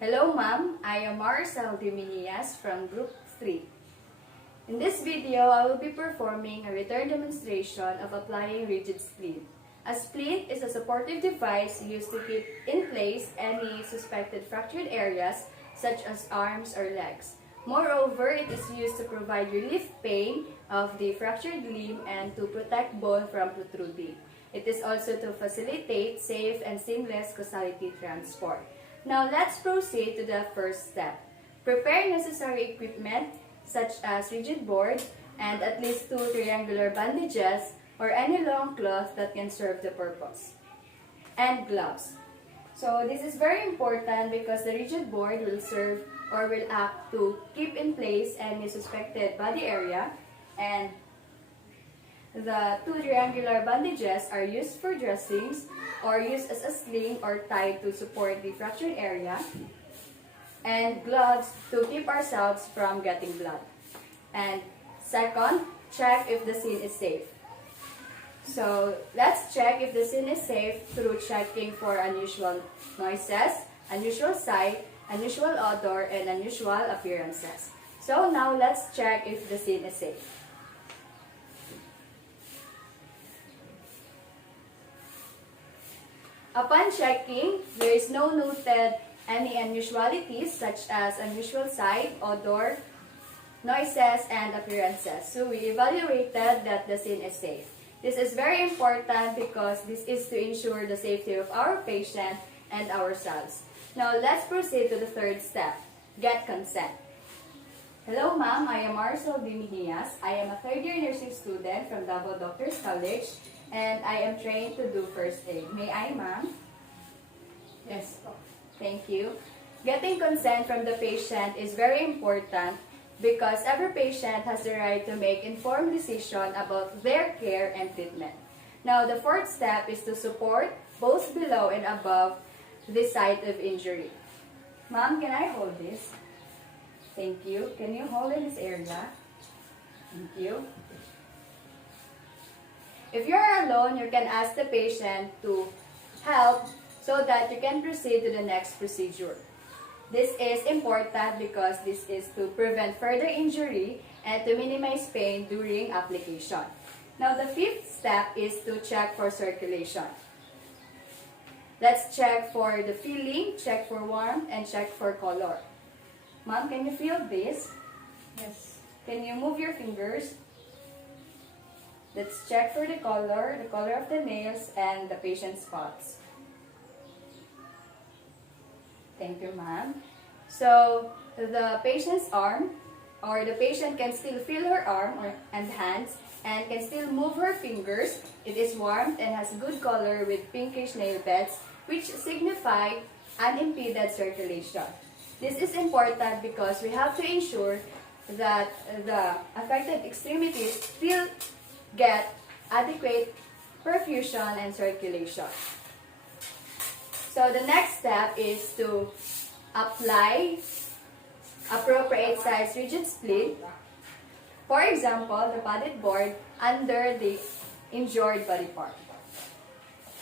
Hello ma'am, I am Marcel Diminias from Group 3. In this video, I will be performing a return demonstration of applying rigid splint. A splint is a supportive device used to keep in place any suspected fractured areas such as arms or legs. Moreover, it is used to provide relief pain of the fractured limb and to protect bone from protruding. It is also to facilitate safe and seamless causality transport. Now let's proceed to the first step. Prepare necessary equipment such as rigid board and at least 2 triangular bandages or any long cloth that can serve the purpose. And gloves. So this is very important because the rigid board will serve or will act to keep in place any suspected body area, and the 2 triangular bandages are used for dressings or used as a sling or tied to support the fractured area, and gloves to keep ourselves from getting blood. And second, check if the scene is safe. So let's check if the scene is safe through checking for unusual noises, unusual sight, unusual odor, and unusual appearances. So now let's check if the scene is safe. Upon checking, there is no noted any unusualities such as unusual sight, odor, noises, and appearances. So we evaluated that the scene is safe. This is very important because this is to ensure the safety of our patient and ourselves. Now let's proceed to the third step, get consent. Hello ma'am, I am Marcel Diminias. I am a third-year nursing student from Davao Doctors College and I am trained to do first aid. May I, ma'am? Yes. Thank you. Getting consent from the patient is very important because every patient has the right to make informed decision about their care and treatment. Now, the fourth step is to support both below and above the site of injury. Ma'am, can I hold this? Thank you. Can you hold in this area? Thank you. If you're alone, you can ask the patient to help so that you can proceed to the next procedure. This is important because this is to prevent further injury and to minimize pain during application. Now, the fifth step is to check for circulation. Let's check for the feeling, check for warmth, and check for color. Ma'am, can you feel this? Yes. Can you move your fingers? Let's check for the color of the nails, and the patient's spots. Thank you, ma'am. So, the patient's arm, or the patient can still feel her arm and hands, and can still move her fingers. It is warm and has good color with pinkish nail beds, which signify unimpeded circulation. This is important because we have to ensure that the affected extremities still get adequate perfusion and circulation. So the next step is to apply appropriate size rigid splint. For example, the padded board under the injured body part.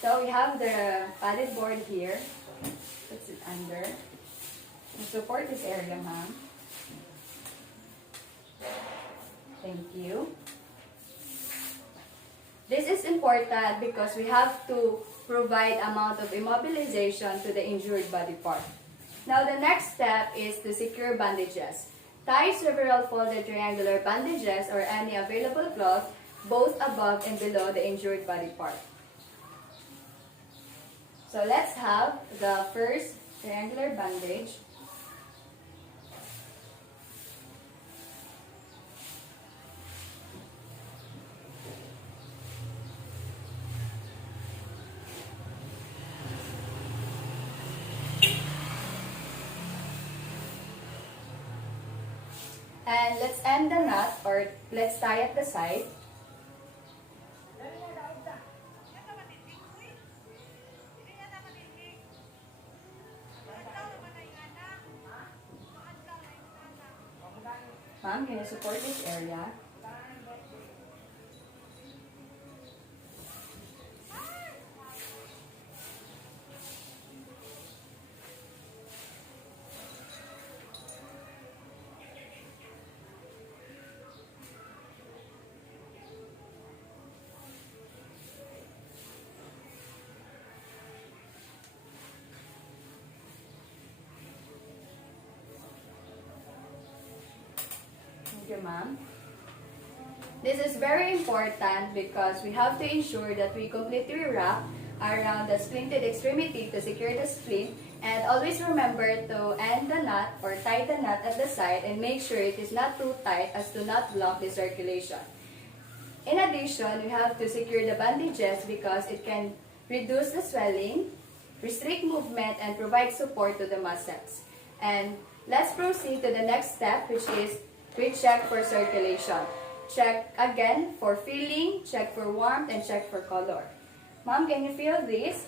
So we have the padded board here. Puts it under. Support this area, ma'am. Thank you. This is important because we have to provide amount of immobilization to the injured body part. Now the next step is to secure bandages. Tie several folded triangular bandages or any available cloth both above and below the injured body part. So let's have the first triangular bandage. And let's end the knot, or let's tie at the side. Ma'am, can you support this area? Thank you, ma'am. This is very important because we have to ensure that we completely wrap around the splinted extremity to secure the splint, and always remember to end the knot or tie the knot at the side and make sure it is not too tight as to not block the circulation. In addition, we have to secure the bandages because it can reduce the swelling, restrict movement, and provide support to the muscles. And let's proceed to the next step, which is we check for circulation. Check again for feeling, check for warmth, and check for color. Ma'am, can you feel this?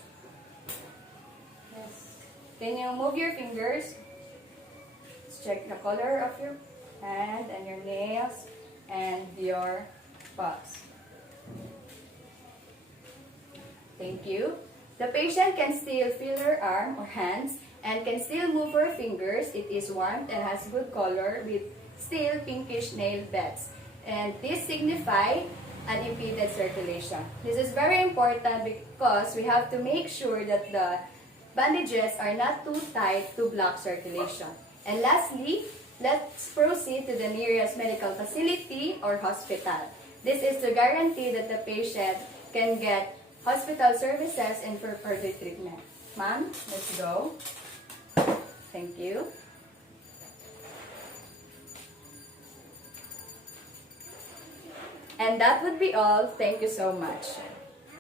Yes. Can you move your fingers? Let's check the color of your hand and your nails and your paws. Thank you. The patient can still feel her arm or hands and can still move her fingers. It is warm and has good color with still pinkish nail beds. And this signifies unimpeded circulation. This is very important because we have to make sure that the bandages are not too tight to block circulation. And lastly, let's proceed to the nearest medical facility or hospital. This is to guarantee that the patient can get hospital services and for further treatment. Ma'am, let's go. Thank you. And that would be all. Thank you so much.